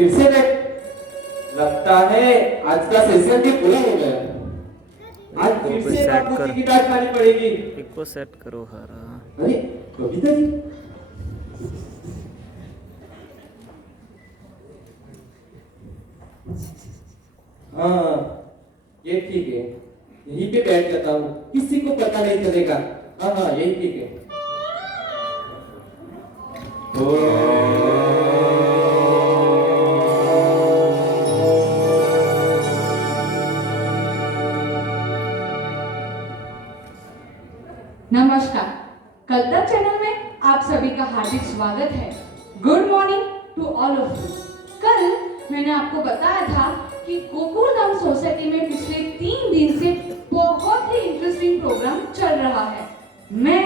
फिर से नेट। लगता है आज का सेशन भी पूरा हो गया। आज फिर से बापू जी की डांट खानी पड़ेगी। एक को सेट करो हरा। अरे कविता जी, हाँ ये ठीक है, यहीं पे बैठ जाता हूँ, किसी को पता नहीं चलेगा। हाँ हाँ यही ठीक है। नमस्कार, कलतक चैनल में आप सभी का हार्दिक स्वागत है। Good morning to all of you. कल मैंने आपको बताया था कि गोकुलधाम सोसाइटी में पिछले 3 दिन से बहुत ही इंटरेस्टिंग प्रोग्राम चल रहा है। मैं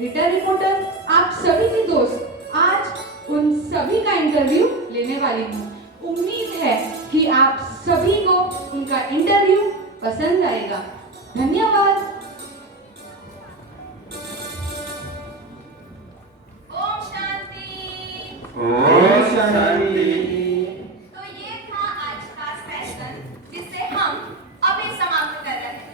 रिटा रिपोर्टर, आप सभी की दोस्त, आज उन सभी का इंटरव्यू लेने वाली हूँ। उम्मीद है कि आप सभी को उनका इंटरव्यू पसंद आएगा। धन्यवाद। ओम शांति। तो ये था आज का सेशन जिसे हम अभी समाप्त कर रहे हैं।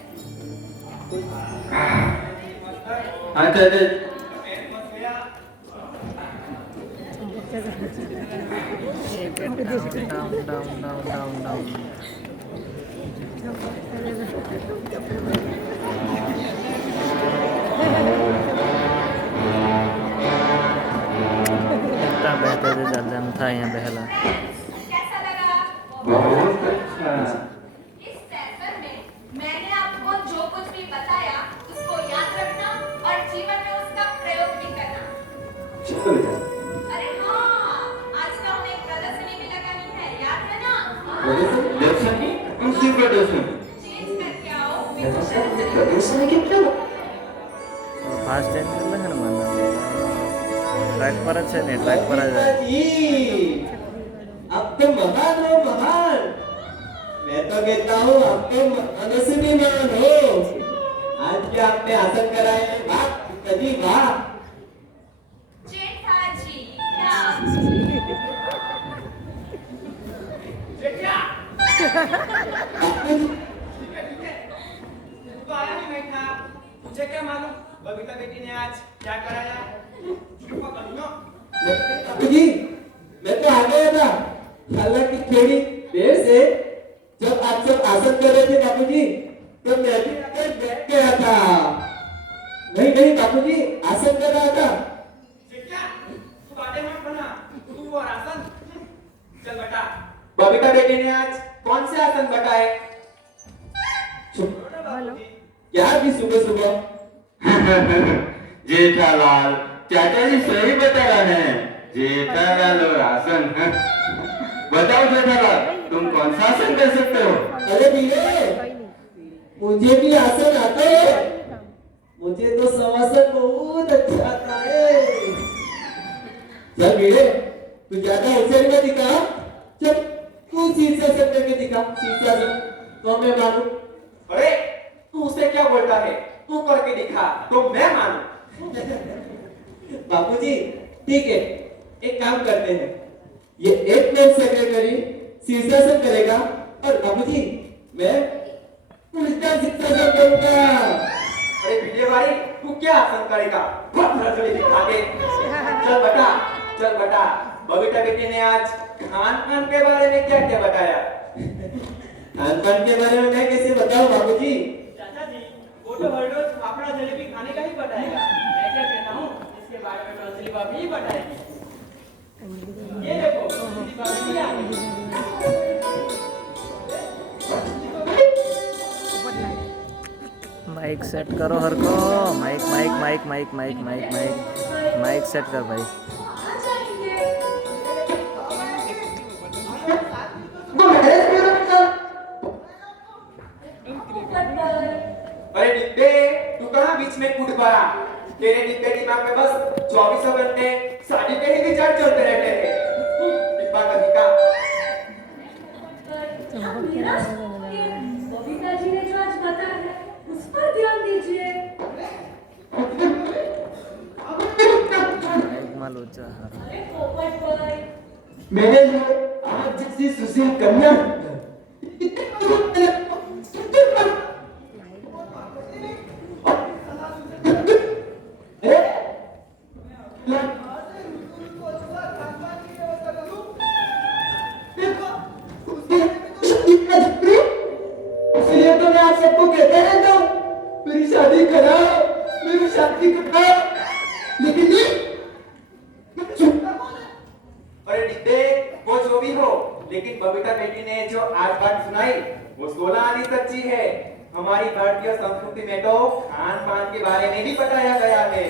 डाउन। बेहतर जल्दन था यहाँ पहला। कैसा लगा? बहुत अच्छा। इस सेशन में मैंने आपको जो कुछ भी बताया उसको याद रखना और जीवन में उसका प्रयोग भी करना। अरे हाँ, आज का हमें एक प्रदर्शनी भी लगानी है, याद है ना? चेंज करके आओ। फास्ट टाइम कर लगे ना मानना ट्रैक पर अच्छे नहीं ट्रैक पर आ जाए। अब तो महान हो, महान। मैं तो कहता हूँ अब तो मनुष्य भी महान हो। आज क्या आपने आसन कराए हैं? वाह कभी वाह। जेठाजी, तो आया ही नहीं था, मुझे क्या मालूम बबीता बेटी ने आज क्या कराया। बाबूजी, मैं तो आ गया था, हालांकि थोड़ी देर से। जब आप सब आसन कर रहे थे बाबूजी, तो मैं भी आकर बैठ गया था। नहीं नहीं बाबूजी, आसन कर रहा था। क्या तू बातें मत बना, तू और आसन। चल बेटा, बबीता बेटी ने आज कौन से आसन बताए? क्या भी सुबह सुबह? जेठालाल, चाचा जी सही बता रहे हैं। जेठालाल और आसन। बताओ जेठालाल, तुम कौन सा आसन कर सकते हो? अरे भैया, मुझे भी आसन आता है। मुझे तो समासन बहुत अच्छा आता है। चल भीड़े, तू ज्यादा होशियारी मत दिखा। चल तू शीर्षासन करके दिखा, शीर्षासन तो मैं मानू। अरे तू उसे क्या बोलता है? तू करके दिखा तो मैं मानूं। बाबूजी ठीक है, एक काम करते हैं, ये एक मैन सेक्रेटरी शीर्षासन करेगा और बाबूजी मैं उल्टा शीर्षासन करूंगा। अरे वीडियो भाई, तू क्या आसन करेगा? बहुत रसोई दिखा दे। चल बेटा, बबीता बेटी ने आज खान पान के बारे में क्या क्या बताया? खान पान के बारे में मैं कैसे बताऊं बाबूजी? चाचा जी, वो तो हर रोज फाफड़ा जलेबी खाने का ही बताएगा। मैं क्या कहता हूँ, इसके बारे में तो अंजलि भाभी ही बताएगी। ये देखो, अंजलि भाभी भी आ गई। माइक सेट करो हर को। माइक सेट कर भाई। अरे डिब्बे, तू कहाँ बीच में कूद पड़ा? तेरे डिब्बे दिमाग में बस 24 घंटे शादी के ही विचार चलते रहते हैं। डिब्बा कभी का बबीता जी ने जो आज बताया है उस पर ध्यान दीजिए। मालूम अरे पोपट भाई, मैंने जो आज किसी सुशील कन्या इसलिए तो मैं आप सबको कहता रहता हूँ मेरी शादी कराओ, मेरी शादी कराओ, लेकिन नहीं। अरे डिब्बे, वो जो भी हो, लेकिन बबीता बेटी ने जो आज बात सुनाई वो 16 आनी सच्ची है। हमारी भारतीय संस्कृति में तो खान पान के बारे में भी बताया गया है।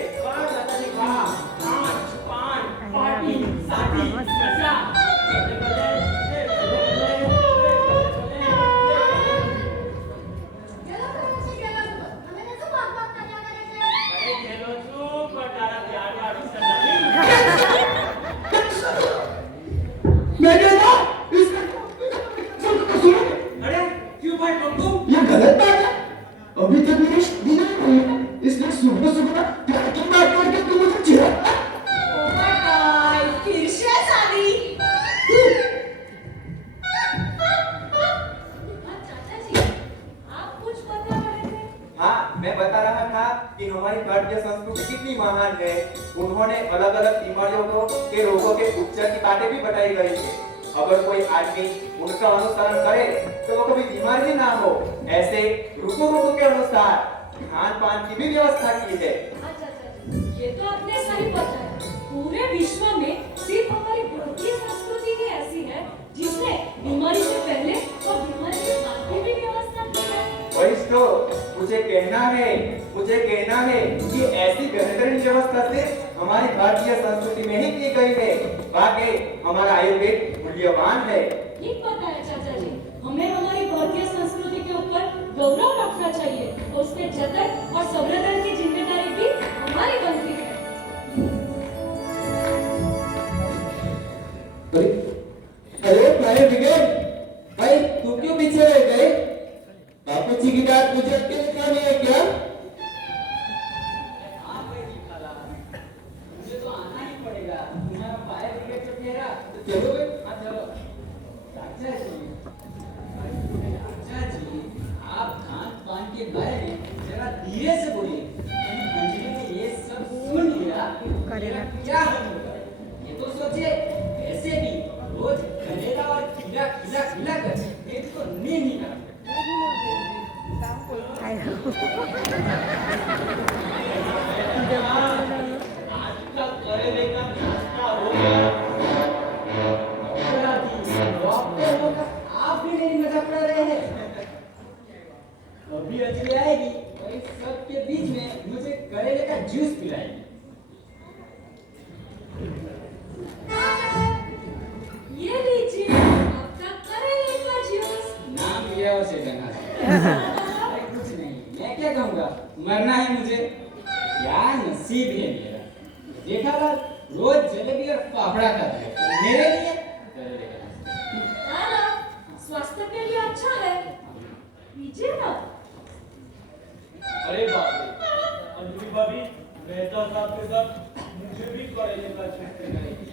मैंने ना इसका सुनो, अरे क्यों भाई बब्बू? ये गलत बात है। अभी तक मेरी शादी नहीं हुई है, इसलिए सुबह सुबह प्यार की बात करके तुम मुझे चिढ़ाता। Oh my God, फिर से शादी। चाचा जी, आप कुछ बता रहे थे? हाँ, मैं बता रहा था कि हमारी भारतीय संस्कृति कितनी महान है। उन्होंने अलग अलग बीमारियों के रोगों के उपचार की बातें भी बताई गई है। अगर कोई आदमी उनका अनुसरण करे तो वो कभी बीमार भी ना हो। ऐसे ऋतु ऋतु के अनुसार खान पान की भी व्यवस्था की है। अच्छा, ये तो आपने सही बताया। पूरे विश्व में सिर्फ हमारी भारतीय संस्कृति ही ऐसी है जिसने बीमारी से पहले और बीमारी के बाद की भी व्यवस्था की है। वही तो मुझे कहना है कि ऐसी बेहतरीन व्यवस्था से हमारी भारतीय संस्कृति में ही की गई है। बाकी हमारा आयुर्वेद मूल्यवान है। ठीक बताया चाचा जी। हमें हमारी भारतीय संस्कृति के ऊपर गौरव रखना चाहिए और उसके जतन और संवर्धन की जिम्मेदारी भी हमारी बनती है। अरे भाई बिगड़ भाई, तू क्यों पीछे रह गए? बापू जी की बात मुझे अकेले खानी है क्या? हाँ भाई जी खाला, मुझे तो आना ही पड़ेगा। तुम्हारा फायर ब्रिगेड तो कह रहा, तो चलो भाई। हाँ चलो। चाचा जी, आप खान पान के बारे में जरा धीरे से बोलिए। अंजलि ने ये सब सुन लिया, मेरा क्या होगा? ये तो सोचिए, ऐसे भी रोज गलेला और खिला कर एक तो नींद नहीं आता। आजकल करेले का नाश्ता हो गया। डॉक्टर लोग आप भी मेरी मजाक उड़ा रहे हैं। अभी अंजलि आएगी और इस सब के बीच में मुझे करेले का जूस पिलाएगी। ये लीजिए आपका करेले का जूस। नाम लिया उसे डंगा से। कुछ नहीं, मैं क्या कहूँगा, मरना है मुझे। क्या नसीब है मेरा। देखा था रोज जलेबी और फाफड़ा खाता है, मेरे लिए करेले का जूस। ना, स्वास्थ्य के लिए अच्छा है, पीजिए ना। अरे बाप रे, अंजलि भाभी, मेहता साहब के साथ मुझे भी करेले का जूस पिलाएगी।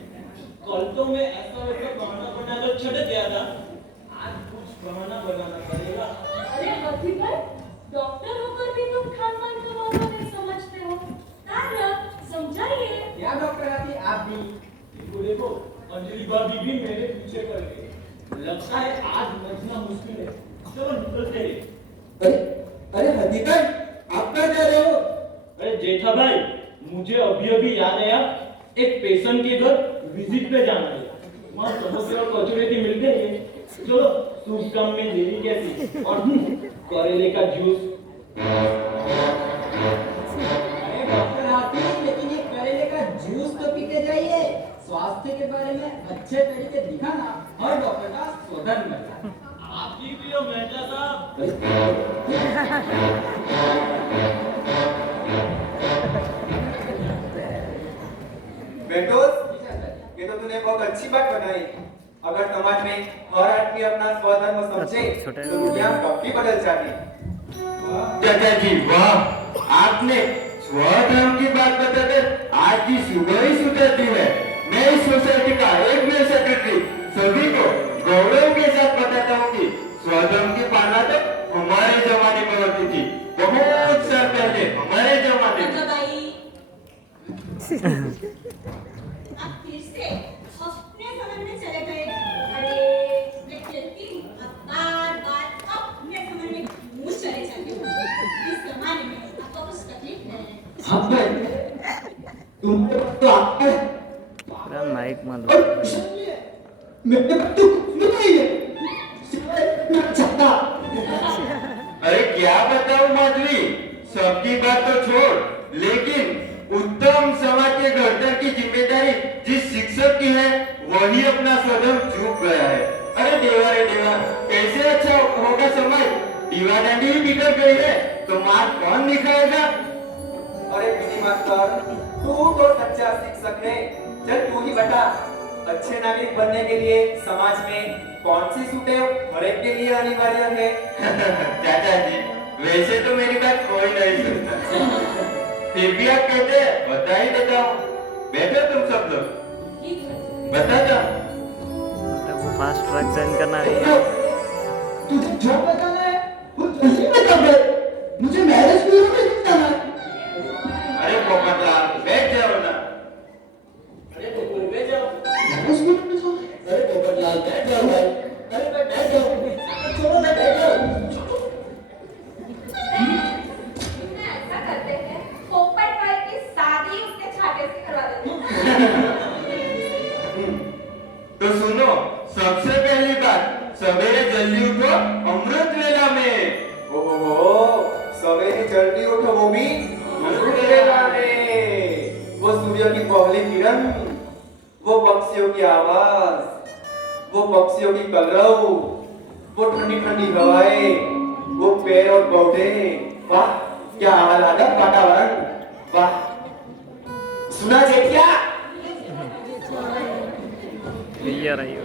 कल तो मैं ऐसा वैसा बहाना बनाकर छड़ दिया था, आज कुछ बहाना बनाना पड़ेगा। अरे हथी भाई, डॉक्टर होकर भी तुम खान पान का महत्व नहीं समझते हो। तारक, समझाइए। क्या डॉक्टर हाथी, आप भी देखो, अंजलि भाभी भी मेरे पीछे पड़ गई। लगता है आज बचना मुश्किल है। चलो निकलते हैं। अरे हदी भाई, आप कहाँ जा रहे हो? अरे जेठा भाई, मुझे अभी याद आया, एक पेशेंट के घर विजिट पे जाना है। वहाँ समोसे और कचौड़ी भी मिल गई है। चलो शुभ काम में देरी कैसी, और करेले का जूस। अरे डॉक्टर हाथी, लेकिन ये करेले का जूस तो पीते जाइए। स्वास्थ्य के बारे में अच्छे तरीके दिखाना हर डॉक्टर का स्वधर्म है। आपकी भी हो मेहता साहब। बेटोस, ये तो तूने बहुत अच्छी बात बताई। अगर समाज में हर आदमी अपना स्वधर्म समझे तो दुनिया कब भी बदल जाती। चाचा जी वाह, आपने स्वधर्म की बात बताकर आज की सुबह ही सुधार दी है। मैं इस सोसाइटी का एक नया सेक्रेटरी सभी को गौरव के साथ बताता हूँ कि स्वधर्म की पालना तो हमारे जमाने में होती थी, बहुत साल पहले हमारे जमाने में। आप फिर से अपने समय में चले गए। अरे मैं कहती हूँ आप बार-बार अपने समय में क्यों चले जाते हो? इस जमाने में आपको कुछ तकलीफ नहीं है। हम पे तुम तो आप पे पूरा माइक मालूम और मेरे पे तो कुछ भी नहीं है सिवाय मेरा छत्ता। अरे क्या बताऊं माधवी, सबकी बात तो छोड़, लेकिन उत्तम समाज के घड़तर की जिम्मेदारी जिस शिक्षक की है वही अपना स्वधर्म चूक गया है। अरे देवा रे देवा, कैसे अच्छा होगा समाज? दीवा दांडी ही बिगड़ गई है तो मार कौन दिखाएगा? अरे पीटी मास्टर, तू तो सच्चा शिक्षक है। चल तू ही बता, अच्छे नागरिक बनने के लिए समाज में कौन सी छूटें हर एक के लिए अनिवार्य है? चाचा जी, वैसे तो मेरी बात कोई नहीं सुनता, फिर भी आप कहते हैं बता ही देता हूँ। बैठो तुम सब लोग, बता दो। वो फास्ट ट्रैक ज्वाइन करना है। तुझे जो बताना है वो जल्दी बता दे, मुझे मैरिज ब्यूरो में नहीं जाना है। अरे पोपटलाल, बैठ जाओ ना। अरे तो कोई बैठ जाओ। मैरिज ब्यूरो में जाना है? अरे पोपटलाल बैठ जाओ भाई। अरे बैठ जाओ। छोड़ो ना, बैठ जाओ। इतना ऐसा करते हैं, पोपट भाई की शादी उसके छाते से करवा देते हैं। तो सुनो, सबसे पहली बात, सवेरे जल्दी उठो अमृत वेला में। ओहो, सवेरे जल्दी उठो, वो भी अमृत वेला में। वो सूर्य की पहली किरण, वो पक्षियों की आवाज, वो पक्षियों की कलरव, वो ठंडी ठंडी हवाएं, वो पेड़ और पौधे, वाह क्या आह्लादक वातावरण, वाह। सुना जेठिया? ये रही हो।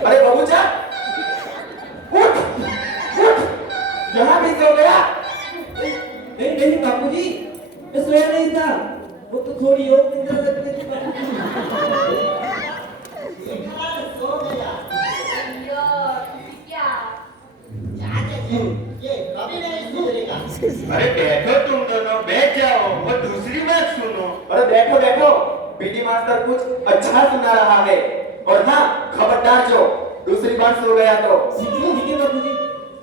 अरे बाबूजा, उठ उठ, यहाँ भी सो गया? नहीं नहीं बापूजी, मैं सोया नहीं था, वो तो थोड़ी और निद्रा लग गई थी बापूजी। अयो, क्या? अरे बैठो तुम दोनों, बैठ जाओ, वो दूसरी बात सुनो। अरे बैठो बैठो, पीटी मास्टर कुछ अच्छा सुना रहा है। और हाँ, खबरदार जो दूसरी बार सो गया तो। ठीक है बापूजी।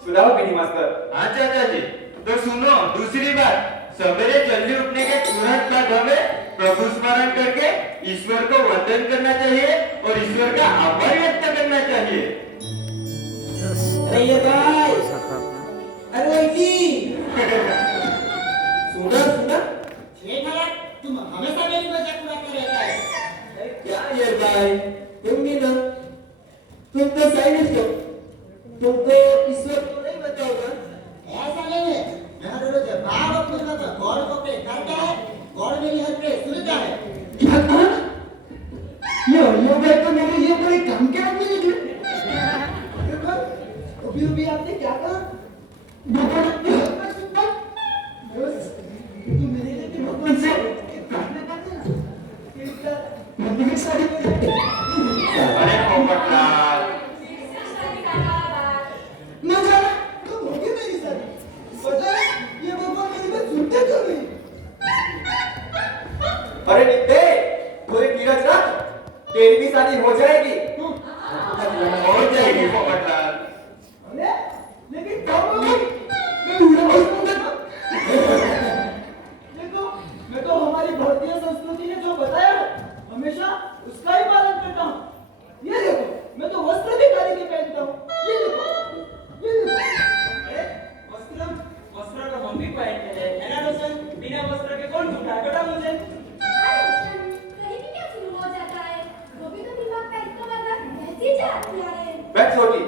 सुनाओ पीटी मास्टर। हाँ चाचा जी, तो सुनो दूसरी बात, सवेरे जल्दी उठने के तुरंत बाद हमें प्रभु स्मरण करके ईश्वर को वंदन करना चाहिए और ईश्वर का आभार व्यक्त करना चाहिए। अरे ये भाई, अरे वही सुना सुना। तुम हमेशा मेरी मजाक उड़ाते रहता है। अरे क्या ये भाई, तुम भी ना, तुम तो साइंटिस्ट हो, तुम तो ईश्वर को नहीं बताओगा। ऐसा नहीं है, मैं रोज बाबा पूछता था गॉड को प्रे करता है, गॉड मेरी हर प्रे सुनता है। क्या कहा? ये भाई तो मेरे लिए कोई काम के आदमी निकले। देखो, अभी आपने क्या कहा? भगवान अपने हक में सुनता। बस, तू मेरे लिए भगवान से प्रार्थना करते ना, मैं भी शादी में जाते। अरे पोपटलाल, ना जाना, तो होगी मेरी शादी। पता है, ये भगवान मेरी बात सुनते क्यों नहीं? अरे नित्ते, थोड़ी धीरज रख, तेरी भी शादी हो जाएगी। हो जाएगी पोपटलाल। अरे, लेकिन कब होगी? मैं पूरा बस दूंगा। देखो, मैं तो हमारी भारतीय संस्कृति ने जो बताया है, हमेशा उसका ही पालन करता हूँ। ये देखो, मैं तो वस्त्र भी काले के पहनता हूँ। ये देखो, ये देखो। अरे वस्त्र तो हम भी पहनते हैं, है ना रोशन? बिना वस्त्र के कौन झूठा है? बता मुझे। कहीं भी क्या शुरू हो जाता है? वो भी तो दिमाग का इस्तेमाल ऐसे ही जाता है। बैठ छोटी।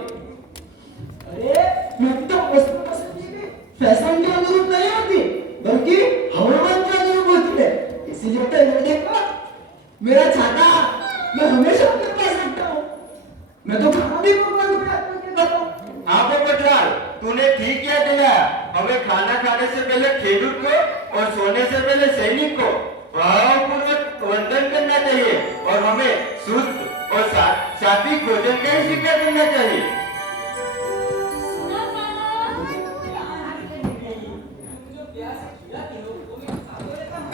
अरे, मैं तो वस्त्र पसंद की फैशन के अनुरूप नहीं होती, बल्कि हवामान के अनुरूप होती है। इसीलिए तो ये देखो, मेरा छाता मैं हमेशा अपने पास रखता हूँ। मैं तो खाना भी भगवान को याद करके खाता हूँ। हाँ पोपटलाल, तूने ठीक किया दिला। हमें खाना खाने से पहले खेडूत को और सोने से पहले सैनिक को भावपूर्वक वंदन करना चाहिए और हमें शुद्ध और सात्विक भोजन का ही स्वीकार करना चाहिए। सुना काना? जो प्यार से खिलाती हो वो मैं खाते रहता हूँ।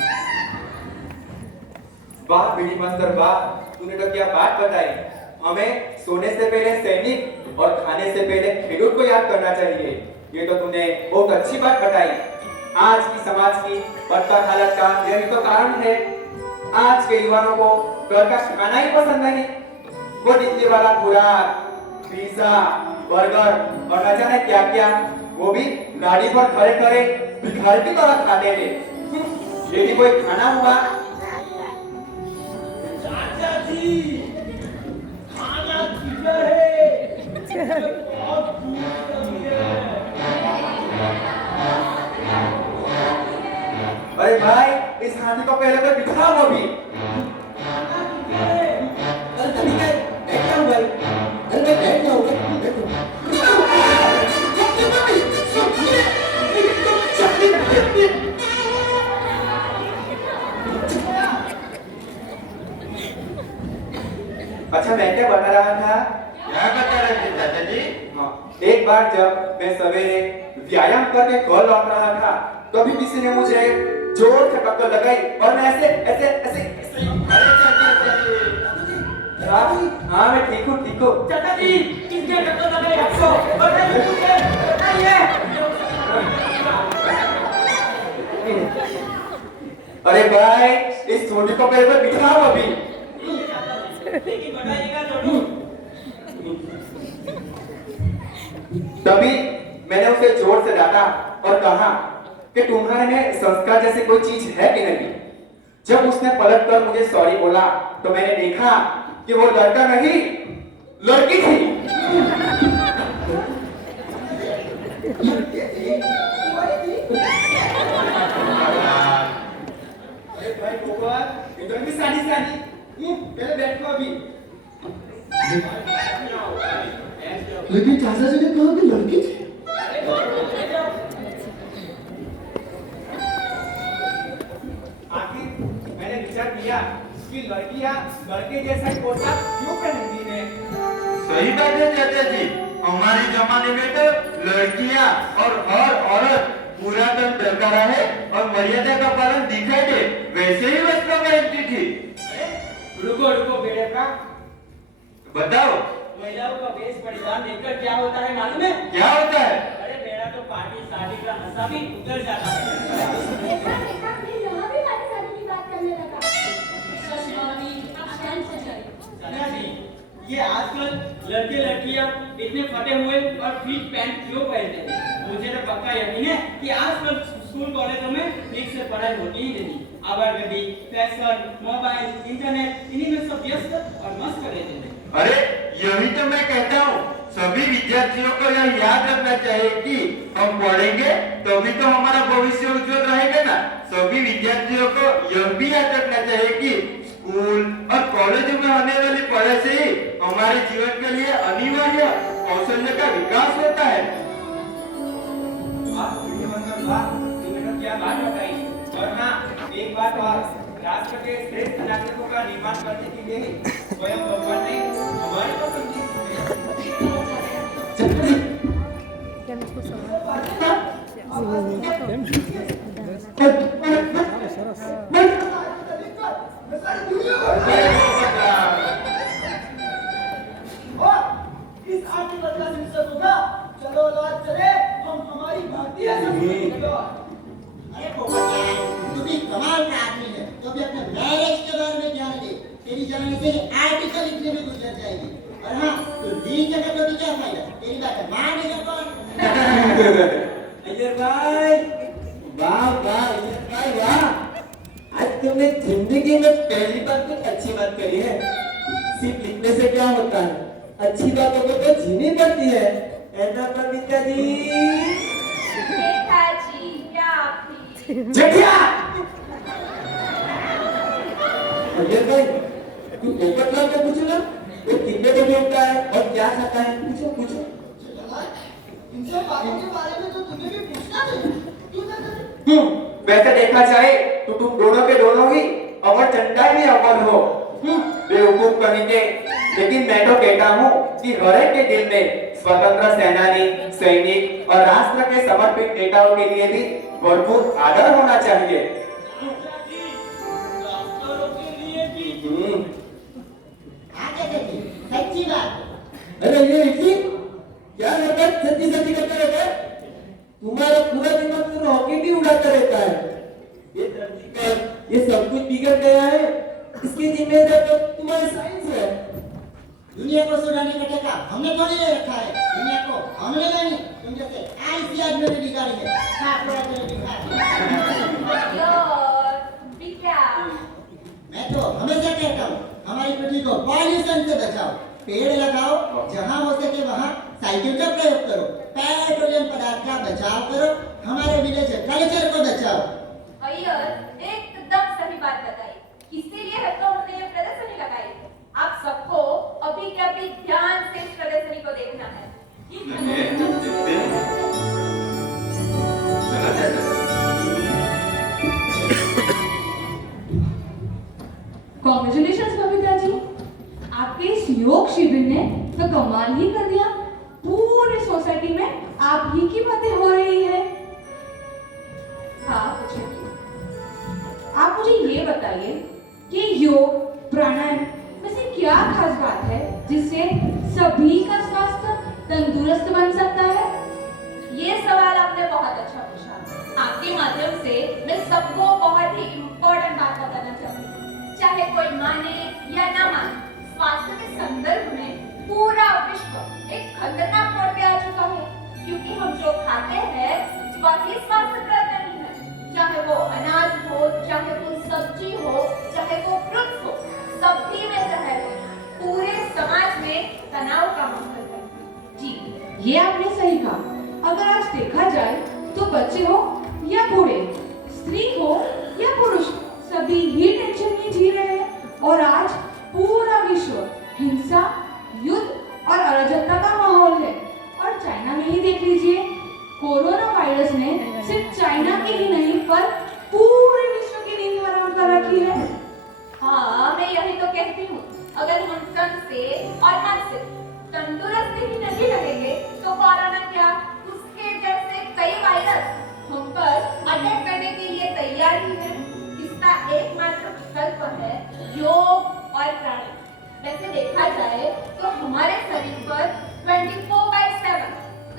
वाह बीड़ी मंतर वाह, तूने तो क्या बात बताई। हमें सोने से पहले सैनिक और खाने से पहले खेडूत को याद करना चाहिए। ये तो तूने बहुत अच्छी बात बताई। आज की समाज की बदतर हालत का यही तो कारण है। आज के युवाओं को घर का खाना ही पसंद नहीं, वो दिखने वाला खुराक, पिज्जा, बर्गर और न जाने क्या क्या, वो भी गाड़ी पर खड़े खड़े भिखारी की तरह खाते हैं। ये भी कोई खाना हुआ? चाचा जी, खाना किधर है? बहुत भूख लगी है। अरे भाई, इस हाथी को पहले तो बिठाओ अभी। खाना किधर है? अरे अभी क्या बैठ जाओ भाई, अरे मैं बैठ जाऊंगा, बैठो। अच्छा, मैं क्या बता रहा था? क्या बता रहे थे चाचा जी? हाँ, एक बार जब मैं सवेरे व्यायाम करके घर लौट रहा था, तभी किसी ने मुझे जोर से टक्कर लगाई और मैं ऐसे ऐसे ऐसे ऐसे अरे चाचा जी, हाँ मैं ठीक हूँ। चाचा जी, किसने टक्कर लगाई आपको? बताइए मुझे, बताइए। अरे भाई, इस छोटी को पहले तो बिठाओ अभी। लेकिन बताइएगा जरूर। तभी मैंने उसे जोर से डांटा और कहा कि तुम्हारे में संस्कार जैसी कोई चीज है कि नहीं। जब उसने पलट कर मुझे सॉरी बोला तो मैंने देखा कि वो लड़का नहीं, लड़की थी। अरे भाई गोपाल, इधर भी साड़ी पहले बैठो अभी। लेकिन चाचा जी ने कहा कि लड़की थी। आखिर मैंने विचार किया कि लड़कियां लड़के जैसा ही पोशाक क्यों पहनती हैं? सही बात है चाचा जी। हमारे जमाने में तो लड़कियां और हर औरत पूरा तन ढका रहे और मर्यादा का पालन दिखाई दे वैसे ही वस्त्र पहनती थी। रुको बेटा, बताओ महिलाओं का वेश परिधान देखकर क्या होता है मालूम है? क्या होता है? अरे मेरा तो पार्टी शादी का हंसा भी उतर जाता है। देखा मैं यहाँ भी वाली शादी की बात करने लगा। ससुराली, आप शांत हो जाइए। चाचा जी, ये आजकल लड़के लड़कियां इतने फटे हुए और फिट पैंट क्यों पहनते हैं? मुझे तो पक्का यकीन है कि आजकल स्कूल कॉलेजों में ठीक से पढ़ाई होती ही नहीं। आवागर्दी, फैशन, मोबाइल, इंटरनेट, इन्हीं में सब व्यस्त और मस्त रहते हैं। अरे यही तो मैं कहता हूँ, सभी विद्यार्थियों को यह याद रखना चाहिए कि हम पढ़ेंगे तभी तो हमारा भविष्य उज्जवल रहेगा ना। सभी विद्यार्थियों को यह भी याद रखना चाहिए कि स्कूल और कॉलेज में होने वाली पढ़ाई से ही हमारे जीवन के लिए अनिवार्य कौशल्य का विकास होता है। वाह, तुमने तो क्या बात बताई। और हाँ, एक बात और, राष्ट्र के श्रेष्ठ नागरिकों का निर्माण करने के लिए ही स्वयं भगवान ने हमारे को इस आर्टिकल का शीर्षक होगा चलो लाल चले हम हमारी भारतीय संस्कृति को। अरे पोपटिया, तू भी कमाल का आदमी है। तो भी अपने मैरिज के बारे में ध्यान दे। तेरी जाने से आर्टिकल लिखने में गुजर जाएगी। और हाँ, तो लीक जगह तो भी क्या फायदा? तेरी बात मानेगा कौन? अय्यर भाई, वाह वाह अय्यर भाई वाह, आज तुमने जिंदगी में पहली बार कुछ अच्छी बात करी है। सिर्फ लिखने से क्या होता है, अच्छी बातों को तो जीनी पड़ती है ना पविता जी? नेताजी, क्या आप थी? जटिया! अय्यर भाई, तू पोपटलाल को पूछो ना, वो कितने बजे उठता है और क्या खाता है? पूछो। इन सब बातों के बारे में तो तुम्हें भी पूछना चाहिए। क्यों ना करे? वैसे देखा जाए तो तुम दोनों के दोनों ही अमर चंडाई में अव्वल हो। बेवकूफ कहीं के, लेकिन मैं तो कहता हूँ कि हर एक के दिल में स्वतंत्र सेनानी, सैनिक और राष्ट्र के समर्पित नेताओं के लिए भी भरपूर आदर होना चाहिए। हाँ चाचा जी, सच्ची बात। अरे ये इडली क्या हरकत सच्ची सच्ची करता रहता है? तुम्हारा पूरा दिमाग तो रॉकेट ही उड़ाता रहता है। ये धरती पर ये सब कुछ बिगड़ गया है, इसकी जिम्मेदार तो तुम्हारी साइंस है। दुनिया को सुधारने का ठेका हमने थोड़ी ले रखा है। दुनिया को हमने नहीं, तुम जैसे ऐसी आदमी ने बिगाड़ी है। खापड़ा तेरे बिगाड़ी। मैं तो हमेशा कहता हूँ हमारी पृथ्वी को पॉल्यूशन से बचाओ, पेड़ लगाओ, जहाँ हो सके वहाँ साइकिल का प्रयोग करो, पेट्रोलियम पदार्थ का बचाव करो, हमारे विलेज कल्चर को बचाओ। अय्यर एकदम सही बात बताई। इसीलिए है तो हमने ये प्रदर्शनी लगाई है। आप सबको अभी के अभी ध्यान से इस प्रदर्शनी को देखना है। कॉन्ग्रेचुलेशंस बबीता जी, आपके इस योग शिविर ने तो कमाल ही कर दिया। पूरे सोसाइटी में आप ही की बातें हो रही है। हाँ पूछिए, आप मुझे ये बताइए कि योग प्राणायाम में से क्या खास बात है जिससे सभी का स्वास्थ्य तंदुरुस्त बन सकता है? ये सवाल आपने बहुत अच्छा पूछा। आपके माध्यम से मैं सबको बहुत ही इम्पोर्टेंट बात बताना चाहती हूँ। चाहे कोई माने या ना माने, स्वास्थ्य के संदर्भ में पूरा विश्व एक खतरनाक मोड़ पे आ चुका है, क्योंकि हम जो खाते हैं वही स्वास्थ्यप्रद नहीं है। चाहे वो अनाज हो, चाहे वो सब्जी हो, चाहे वो फ्रूट्स हो, सभी में जहर है। पूरे समाज में तनाव का माहौल है। जी, ये आपने सही कहा। अगर आज देखा जाए तो बच्चे हो या बूढ़े, स्त्री हो या पुरुष, सभी ही टेंशन में जी रहे हैं। और आज पूरा विश्व हिंसा, युद्ध और अराजकता का माहौल है। और चाइना में ही देख लीजिए, कोरोना वायरस ने सिर्फ चाइना के ही नहीं पर पूरे विश्व की नींद हराम कर रखी है। हाँ, मैं यही तो कहती हूँ। अगर हम तन से और मन से तंदुरुस्त ही नहीं रहेंगे तो कोरोना क्या, उसके जैसे कई वायरस हम पर अटैक करने के लिए तैयार ही है। इसका एकमात्र विकल्प है योग और प्राणायाम। वैसे देखा जाए तो हमारे शरीर पर 24/7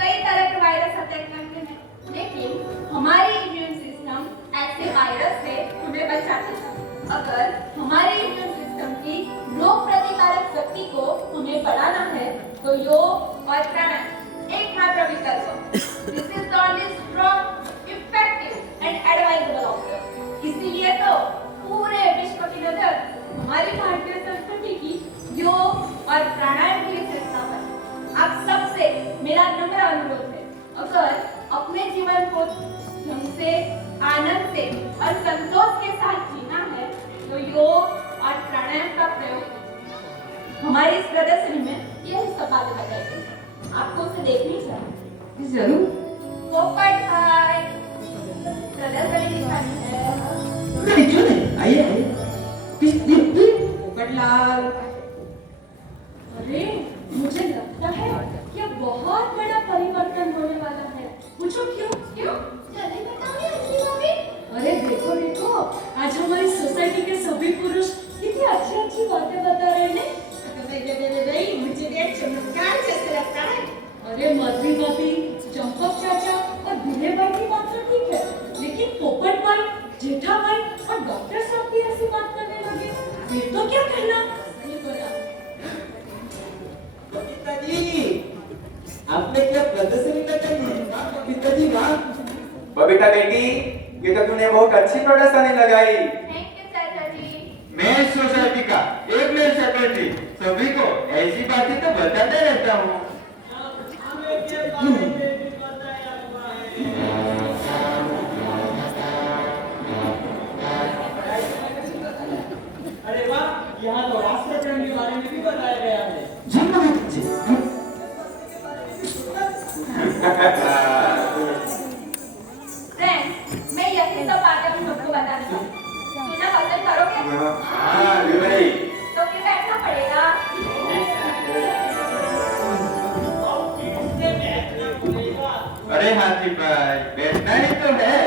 कई तरह के वायरस अटैक करते हैं, लेकिन हमारी इम्यून सिस्टम ऐसे वायरस से हमें बचाती है। अगर हमारे इम्यून सिस्टम की रोग प्रतिकारक शक्ति को हमें बढ़ाना है तो योग और प्राणायाम एकमात्र विकल्प है। This is the only strong, effective and advisable option. इसीलिए तो पूरे विश्व की नजर हमारी भारतीय संस्कृति की योग और प्राणायाम की विशेषता पर। आप सबसे मेरा नम्र अनुरोध है, अगर अपने जीवन को ढंग से, आनंद से और संतोष के साथ जीना है तो योग और प्राणायाम का प्रयोग हमारी इस प्रदर्शनी में यही सब बातें बताई गई। आपको उसे देखनी चाहिए। जरूर। पोपट भाई, प्रदर्शनी दिखानी है। नहीं क्यों नहीं, आइए आइए। पोपटलाल, अरे मुझे लगता है कि अब बहुत बड़ा परिवर्तन होने वाला है। पूछो क्यों? क्यों? जल्दी बताओ अंजलि भाभी। अरे देखो देखो, आज हमारी सोसाइटी के सभी पुरुष कितनी अच्छी अच्छी बातें बता रहे हैं। मुझे देख चमत्कार जैसे लगता है। अरे मधुरी भाभी, चंपक चाचा और भीले भाई की बात तो ठीक है, लेकिन पोपट भाई, जेठा भाई और डॉक्टर साहब भी ऐसी बात करने लगे। ये तो क्या कहना। सही बोला। बबीता जी, आपने क्या प्रदर्शनी लगाई? बबीता जी वाह। बबीता बेटी, ये तो तूने बहुत अच्छी प्रदर्शनी लगाई। थैंक यू चाचा जी। मैं इस सोसाइटी का एक मेल सेक्रेटरी सभी को ऐसी बातें तो बताते रहता हूँ। अरे वाह, यहाँ तो राष्ट्रप्रेम के बारे में भी बताया गया है। जी महाराज जी। फ्रेंड्स, मैं यही सब बातें हम सबको बताना चाहती हूँ। सुनना पसंद करोगे? हाँ भाई। तो फिर बैठना पड़ेगा। अरे हाथी भाई, बैठना ही तो है।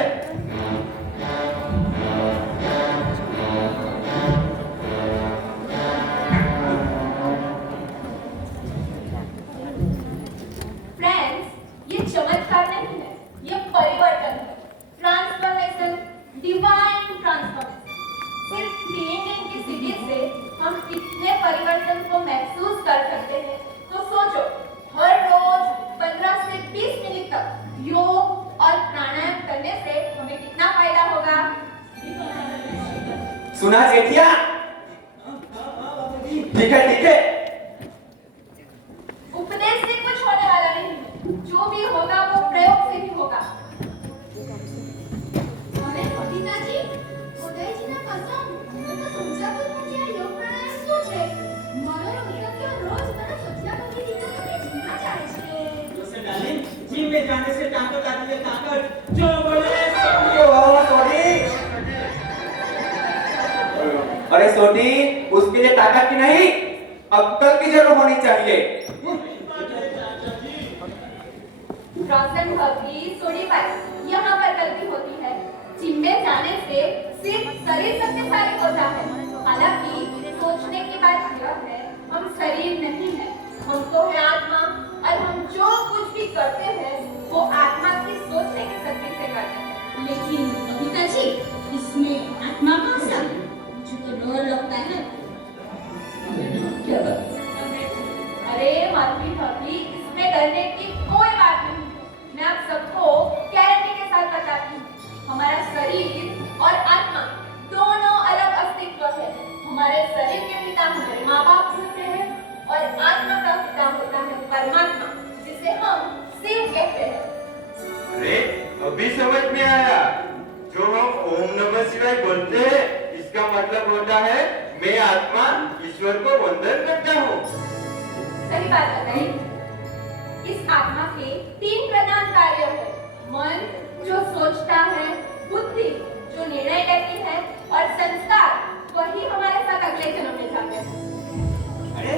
फ्रेंड्स, ये चमत्कार नहीं है, ये परिवर्तन है। Transformation, divine transformation. सिर्फ बीइंग इन की स्थिति से हम इतने परिवर्तन को महसूस कर सकते हैं। तो सोचो, हर रोज 15 से 20 मिनट तक योग और प्राणायाम करने से हमें कितना फायदा होगा? सुना जेठिया? ठीक है, ठीक है। उपदेश से कुछ होने वाला नहीं है। जो भी होगा वो प्रयोग से ही होगा। अरे पिताजी, उदयजीना कसम, મને તો સમજાતું જ નથી આ યોગ પ્રાણાયામ શું છે. મારો મિત્ર કે રોજ મને સજ્જા કરી દીધા અને જીમમાં જાય છે. दोस्त डार्लिंग, जिम में जाने से ताकत आती है, ताकत। जो बोले ओ सोडी। अरे सोडी, उसके लिए ताकत की नहीं, अक्कल की जरूरत होनी चाहिए। रोशन भक्ति, सोडी भाई, यहाँ पर गलती होती है। जिम में जाने से सिर्फ शरीर शक्तिशाली होता है। हालांकि सोचने की बात यह है, हम शरीर नहीं है, हम तो है आत्मा, और हम जो कुछ भी करते हैं वो आत्मा की सोचने की शक्ति से करते हैं। लेकिन पिताजी, इसमें आत्मा कौन सा? मुझे तो डर लगता है. क्या बात? अरे माधवी भाभी, इसमें डरने की कोई बात नहीं। मैं आप सबको गारंटी के साथ बताती हूँ, हमारा शरीर और आत्मा दोनों अलग अस्तित्व है। हमारे शरीर के पिता हमारे माँ बाप होते हैं और आत्मा का पिता होता है परमात्मा, जिसे हम शिव कहते हैं। अरे अभी समझ में आया। जो हम ओम नमः शिवाय बोलते हैं, इसका मतलब होता है मैं आत्मा ईश्वर को वंदन करता हूँ। सही बात बताई। इस आत्मा के 3 प्रधान कार्य हैं। मन जो सोचता है, बुद्धि जो निर्णय लेती है, और संस्कार वही हमारे साथ अगले जन्म में जाते हैं। अरे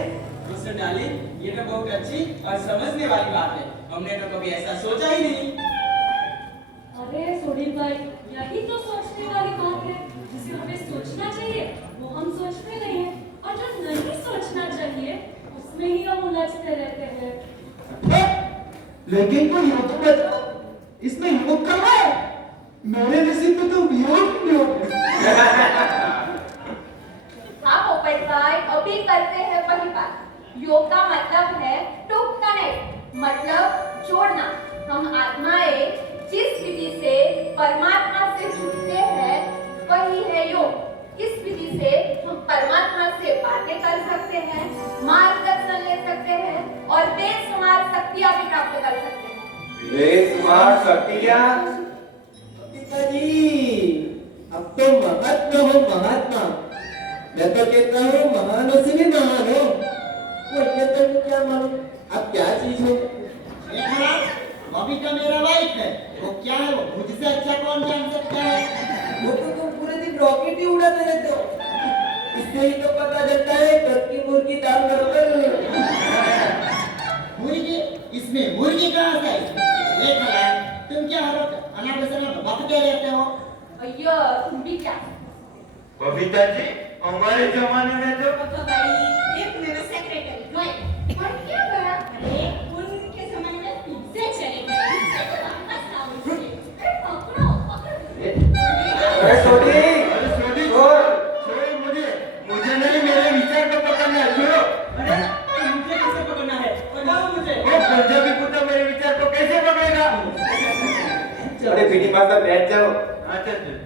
दोस्त डार्लिंग, ये तो बहुत अच्छी और समझने वाली बात है। हमने तो कभी ऐसा सोचा ही नहीं। अरे सोडिल भाई, यही तो सोचने वाली बात है। जिसे हमें सोचना चाहिए वो हम सोचते नहीं है, और जो नहीं सोचना चाहिए उसमें ही हम उलझते रहते हैं। लेकिन कोई योग तो बताओ, इसमें योग कहाँ है? मेरे नसीब में तो योग ही योग है। हाँ पोपट भाई, अभी करते हैं वही बात। योग का मतलब है टू कनेक्ट, मतलब जोड़ना। हम आत्माएं जिस विधि से परमात्मा से जुड़ते हैं वही है योग। इस विधि से हम परमात्मा से बातें कर सकते हैं, मार्गदर्शन ले सकते हैं और बेशुमार शक्तियां भी प्राप्त कर सकते हैं। बेशुमार शक्तियाँ? पिताजी, अब तो महात्मा हो महात्मा। मैं तो कहता हूँ महानों से भी महान हो। वो कहते हैं क्या मालूम आप क्या चीज हो? देखा, बॉबी का मेरा वाइफ है। वो क्या है, वो मुझसे अच्छा कौन जान सकता है? वो तो तुम पूरे दिन रॉकेट ही उड़ाते रहते हो। इससे ही तो पता चलता है कब की मुर्गी दाल बराबर। मुर्गी? इसमें मुर्गी कहाँ से आई? देखा, तुम क्या हर वक्त अनावश्यक बकते रहते हो? अय्यो, तुम भी क्या? बबीता जी, हमारे जमाने में तो तो भाई, एक मेरा सेक्रेटरी ड्राइंग पर क्या गया? अरे उनके समय में तुमसे चले गए। पकड़ो, पकड़ो. अरे सोडी, अरे छोड़ी छोड़ छोड़ मुझे नहीं, मेरे विचार को पकड़ना है। छोड़ो। अरे मुझे कैसे पकड़ना है? बताओ मुझे। वो पंजाबी कुत्ता मेरे विचार को कैसे पकड़ेगा? अरे बीड़ी मास्टर बैठ जाओ। हाँ चल चल।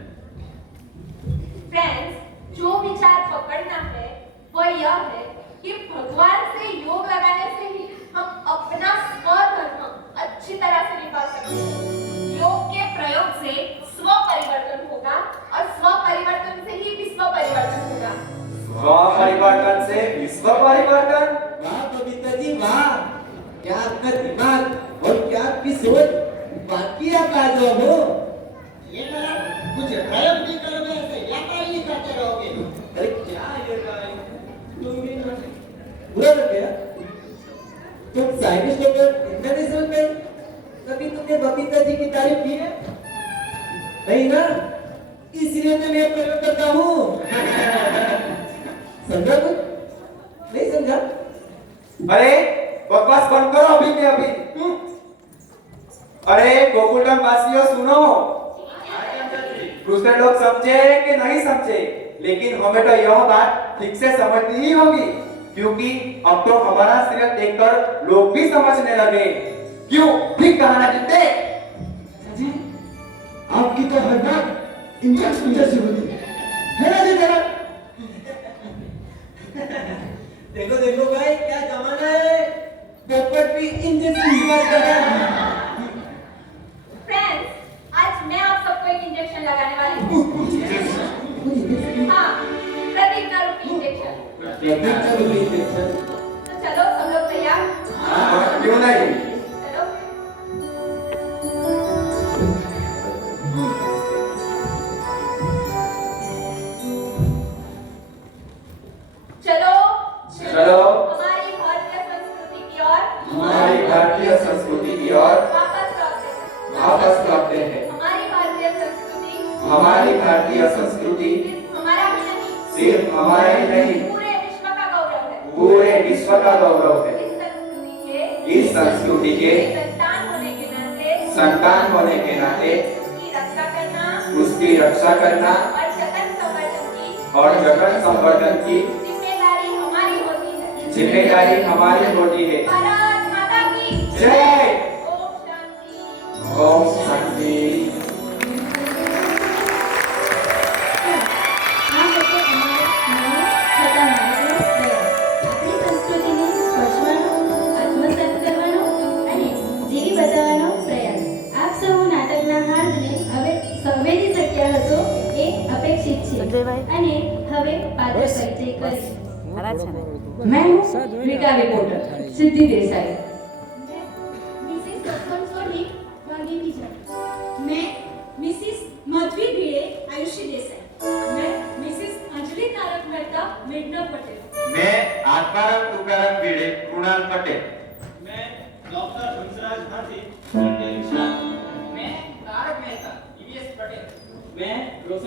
फ्रेंड्स, जो विचार पकड़ना है वो यह है कि भगवान से योग लगाने से ही हम अपना स्वधर्म अच्छी तरह से निभा सकते हैं। योग के प्रयोग से स्व परिवर्तन होगा और स्व परिवर्तन से ही विश्व परिवर्तन होगा। स्व परिवर्तन से विश्व परिवर्तन? वाह बबीता जी वाह, क्या आपका दिमाग और क्या आपकी सोच बाकी आप लाजवाब हो। ये करा कुछ प्रयोग भी करोगे, ऐसे व्यापार ही करते रहोगे। अरे क्या ये भाई, तुम भी बुरा लग गया? तुम साइंटिस्ट होकर इंटरनेशनल में कभी तुमने बबीता जी की तारीफ की है? नहीं ना, इसलिए तो मैं प्रयोग करता हूँ। समझा कुछ? नहीं समझा? अरे बकवास बंद करो अभी के अभी। अरे गोकुलधाम वासियों सुनो, दूसरे लोग समझे कि नहीं समझे, लेकिन हमें तो यह बात ठीक से समझनी ही होगी, क्योंकि अब तो हमारा सीरियल देखकर लोग भी समझने लगे। क्यों? ठीक कहा ना जितने? जी, आपकी तो हर बात इंजेक्शन जैसी होती है ना जी तेरा? देखो देखो भाई, क्या जमाना है, पोपट भी इंजेक्शन की बात कर रहा है। फ्रेंड्स, आज मैं आप सबको एक इंजेक्शन लगाने वाली हूँ। हाँ, प्रतिज्ञा रूपी इंजेक्शन। प्रतिज्ञा रूपी इंजेक्शन। तो चलो सब लोग तैयार? हाँ, क्यों नहीं? चलो। चलो चलो हमारी भारतीय संस्कृति की ओर हमारी भारतीय संस्कृति की ओर वापस लौटते हैं। हमारी भारतीय संस्कृति हमारी भारतीय संस्कृति सिर्फ हमारा ही नहीं, सिर्फ हमारा ही नहीं, पूरे विश्व का गौरव है। पूरे विश्व का गौरव है। इस संस्कृति के संतान होने के नाते उसकी रक्षा करना उसकी रक्षा करना और जतन संवर्धन की जिम्मेदारी हमारी होती है। जिम्मेदारी हमारी होती है। भारत माता की जय। ओम शांति। આ લોકો અમારા નાના છતાં માર્ગનો પ્રયાસ આપણી સંસ્કૃતિને સ્પર્શવાનો, આત્મસાત કરવાનો અને જીવી બતાવવાનો પ્રયાસ. આપ સૌ નાટકના હાર્દને હવે સંવેદી શક્યા હશો એ અપેક્ષિત છે અને હવે પાત્ર પરિચય કરીશું. मैं हूँ रीटा रिपोर्टर सिद्धि देसाई। મિસિસ સત્સંગ સોઢી વાઘેલી છે. मैं मिसिस मध्वी भिड़े आयुषी देसाई। मैं मिसिस अंजलि तारक मेहता मेघना पटेल। मैं आत्माराम तुकाराम भिड़े कुणाल पटेल। मैं डॉक्टर हंसराज हाथी मैं तारक मेहता ईवीएस पटेल। मैं रोशन